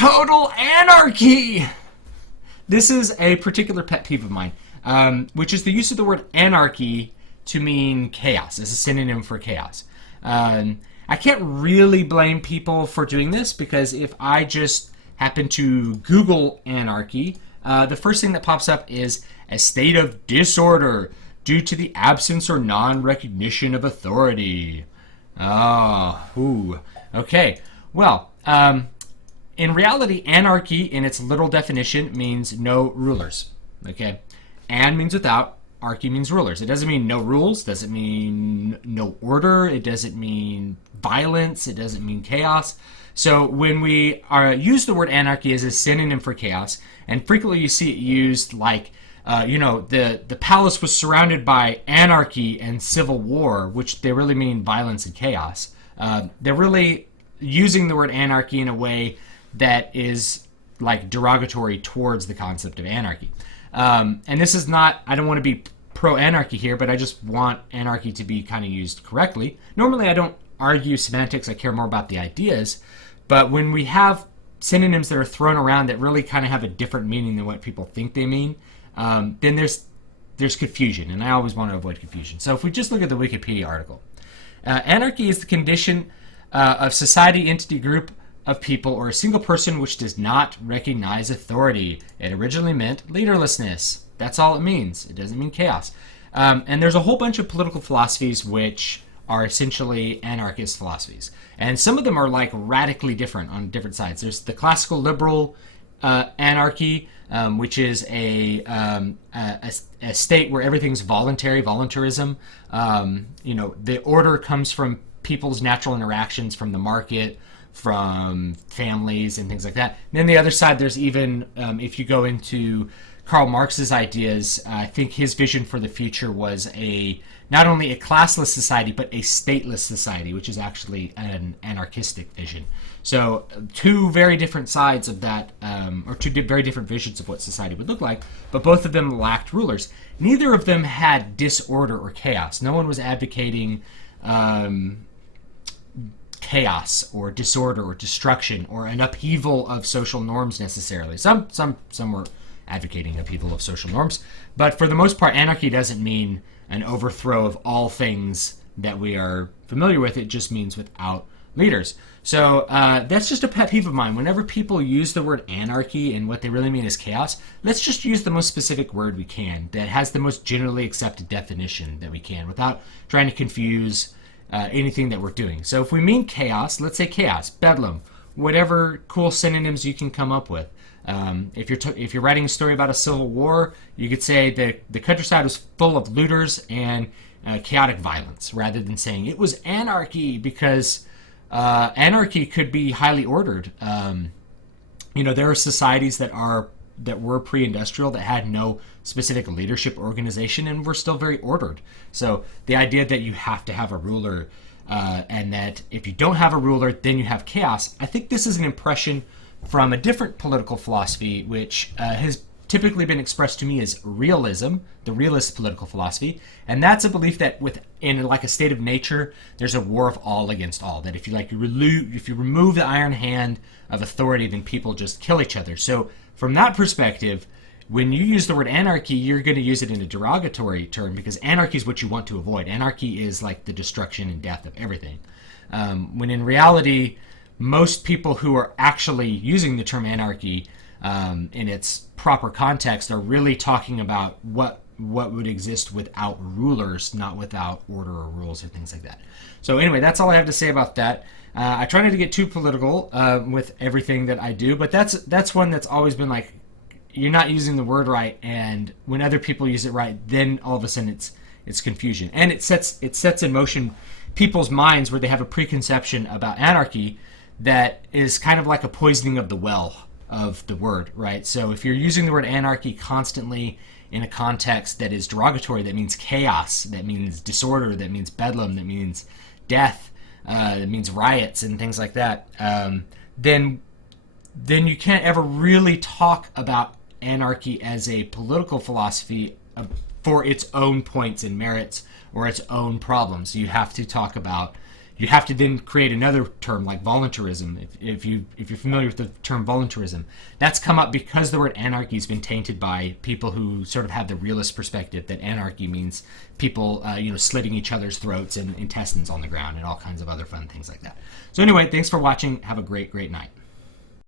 total anarchy. This is a particular pet peeve of mine, which is the use of the word anarchy to mean chaos, as a synonym for chaos. I can't really blame people for doing this, because if I just happen to Google anarchy, the first thing that pops up is a state of disorder due to the absence or non-recognition of authority. Okay. Well, in reality, anarchy, in its literal definition, means no rulers. Okay? An means without, archy means rulers. It doesn't mean no rules, doesn't mean no order, it doesn't mean violence, it doesn't mean chaos. So when we use the word anarchy as a synonym for chaos, and frequently you see it used like, the palace was surrounded by anarchy and civil war, which they really mean violence and chaos. They're really using the word anarchy in a way that is like derogatory towards the concept of anarchy. And this is not, I don't want to be pro-anarchy here, but I just want anarchy to be kind of used correctly. Normally I don't argue semantics, I care more about the ideas, but when we have synonyms that are thrown around that really kind of have a different meaning than what people think they mean, then there's confusion, and I always want to avoid confusion. So if we just look at the Wikipedia article, anarchy is the condition of society, entity, group of people, or a single person which does not recognize authority. It originally meant leaderlessness. That's all it means. It doesn't mean chaos. And there's a whole bunch of political philosophies which are essentially anarchist philosophies. And some of them are like radically different on different sides. There's the classical liberal anarchy, which is a state where everything's voluntary, voluntarism. The order comes from people's natural interactions, from the market, from families and things like that. And then the other side, there's even, if you go into Karl Marx's ideas, I think his vision for the future was not only a classless society, but a stateless society, which is actually an anarchistic vision. So two very different sides of that, or two very different visions of what society would look like, but both of them lacked rulers. Neither of them had disorder or chaos. No one was advocating chaos or disorder or destruction or an upheaval of social norms necessarily. Some were advocating upheaval of social norms, but for the most part, anarchy doesn't mean an overthrow of all things that we are familiar with. It just means without leaders. So that's just a pet peeve of mine. Whenever people use the word anarchy and what they really mean is chaos, let's just use the most specific word we can that has the most generally accepted definition that we can without trying to confuse anything that we're doing. So if we mean chaos, let's say chaos, bedlam, whatever cool synonyms you can come up with. If you're writing a story about a civil war, you could say the countryside was full of looters and chaotic violence, rather than saying it was anarchy, because anarchy could be highly ordered. There are societies that were pre-industrial that had no specific leadership organization and were still very ordered. So the idea that you have to have a ruler and that if you don't have a ruler, then you have chaos, I think this is an impression from a different political philosophy, which has typically been expressed to me as realism, the realist political philosophy, and that's a belief that in like a state of nature, there's a war of all against all. That if you remove the iron hand of authority, then people just kill each other. So from that perspective, when you use the word anarchy, you're going to use it in a derogatory term, because anarchy is what you want to avoid. Anarchy is like the destruction and death of everything. When in reality, most people who are actually using the term anarchy in its proper context are really talking about what would exist without rulers, not without order or rules or things like that. So anyway, that's all I have to say about that. I try not to get too political with everything that I do, but that's one that's always been like, you're not using the word right, and when other people use it right, then all of a sudden it's confusion, and it sets in motion people's minds where they have a preconception about anarchy that is kind of like a poisoning of the well of the word, right? So if you're using the word anarchy constantly in a context that is derogatory, that means chaos, that means disorder, that means bedlam, that means death, that means riots and things like that, then you can't ever really talk about anarchy as a political philosophy for its own points and merits or its own problems. You have to talk about, you have to then create another term like voluntarism. If you're familiar with the term voluntarism, that's come up because the word anarchy has been tainted by people who sort of have the realist perspective that anarchy means people slitting each other's throats and intestines on the ground and all kinds of other fun things like that. So anyway, thanks for watching. Have a great night.